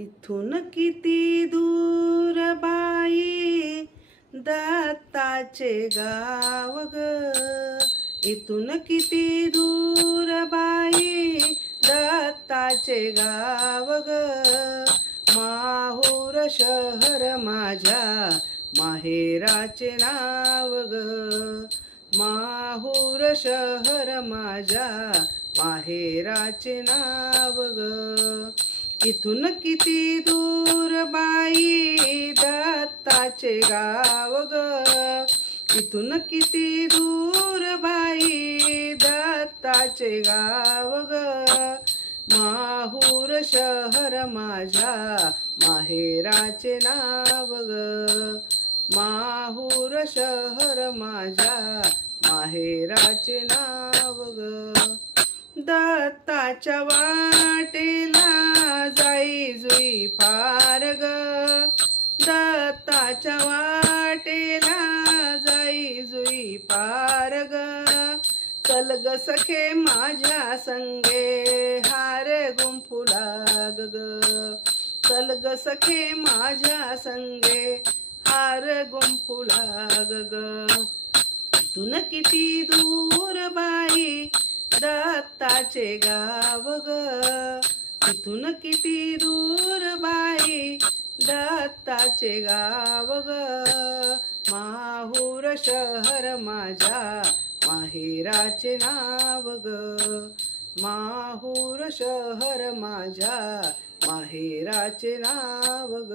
इथून किती दूर बाई? दत्ताचे गाव ग. इथून किती दूर बाई? दत्ताचे गाव ग. माहूर शहर माझ्या माहेराचे नाव ग. माहूर शहर माझ्या माहेराचे नाव ग. इथून किती दूर बाई दत्ताचे गाव ग? इथून किती दूर बाई दत्ताचे गाव ग? माहूर शहर माझ्या माहेराचे नाव ग. माहूर शहर माझ्या माहेराचे नाव ग. दत्ताच्या वाटेला जाई फार ग. दत्ताच्या वाटेला जाई जुई फार ग. चल ग सखे माझ्या संगे हार गुंफुला ग. चल ग सखे माझ्या संगे हार गुंफुला ग. तुन किती दूर बाई दत्ताचे गाव ग. इथून किती दूर बाई? दत्ताचे गाव ग. माहूर शहर माझ्या माहेराचे नाव ग. माहूर शहर माझ्या माहेराचे नाव ग.